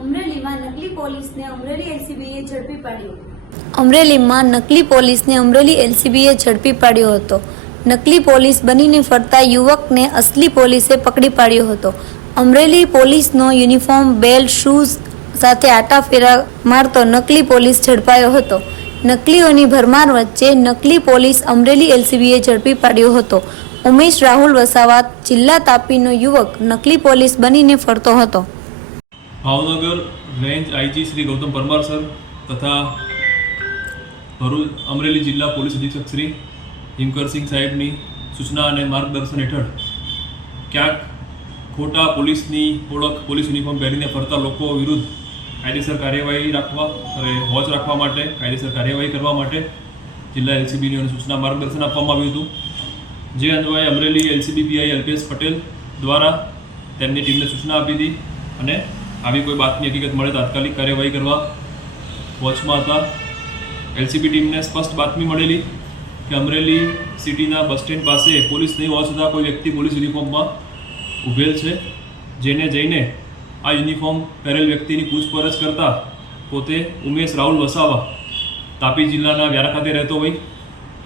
અમરેલીમાં નકલી પોલીસને અમરેલી એલસીબીએ ઝડપી પાડ્યો. અમરેલીમાં નકલી પોલીસને અમરેલી એલસીબીએ ઝડપી પાડ્યો હતો. નકલી પોલીસ બનીને ફરતા યુવકને અસલી પોલીસે પકડી પાડ્યો હતો. અમરેલી પોલીસનો યુનિફોર્મ બેલ્ટ શૂઝ સાથે આટા ફેરા મારતો નકલી પોલીસ ઝડપાયો હતો. નકલીઓની ભરમાર વચ્ચે નકલી પોલીસ અમરેલી એલસીબીએ ઝડપી પાડ્યો હતો. ઉમેશ રાહુલ વસાવાત જિલ્લા તાપીનો યુવક નકલી પોલીસ બનીને ફરતો હતો. Bhavnagar, range IG Shri Gautam Parmar sir તથા ભરૂચ અમરેલી જિલ્લા પોલીસ અધિક્ષક શ્રી હિમકરસિંહ સાહેબની સૂચના અને માર્ગદર્શન હેઠળ ક્યાંક ખોટા પોલીસની ઓળખ, પોલીસ યુનિફોર્મ પહેરીને ફરતા લોકો વિરુદ્ધ કાયદેસર કાર્યવાહી રાખવા અને વોચ રાખવા માટે, કાયદેસર કાર્યવાહી કરવા માટે જિલ્લા એલસીબીની સૂચના માર્ગદર્શન આપવામાં આવ્યું હતું. જે અન્વયે અમરેલી એલસીબી પીઆઈ અલ્પેશ પટેલ દ્વારા તેમની ટીમને સૂચના આપી હતી અને આવી કોઈ બાતમી હકીકત મળે, તાત્કાલિક કાર્યવાહી કરવા વોચમાં હતા. એલસીબી ટીમને સ્પષ્ટ બાતમી મળેલી કે અમરેલી સિટીના બસ સ્ટેન્ડ પાસે પોલીસ નહીં હોવા છતાં કોઈ વ્યક્તિ પોલીસ યુનિફોર્મમાં ઊભેલ છે, જેને જઈને આ યુનિફોર્મ પહેરેલ વ્યક્તિની પૂછપરછ કરતા પોતે ઉમેશ રાહુલ વસાવા તાપી જિલ્લાના વ્યારા ખાતે રહેતો હોય.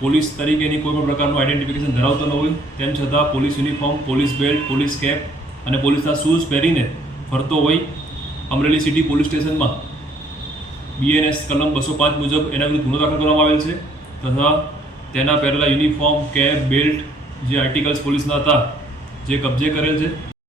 પોલીસ તરીકેની કોઈ પણ પ્રકારનું આઈડેન્ટિફિકેશન ધરાવતો ન હોય. તેમ છતાં police uniform, police belt, police cap અને પોલીસના શૂઝ પહેરીને ફરતો હોય. અમરેલી સિટી પોલીસ સ્ટેશનમાં બીએનએસ કલમ બસો પાંચ મુજબ એના વિરુદ્ધ ગુનો દાખલ કરવામાં આવેલ છે તથા તેના પહેરેલા યુનિફોર્મ, કેપ, બેલ્ટ જે આર્ટિકલ્સ પોલીસના હતા, જે કબજે કરેલ છે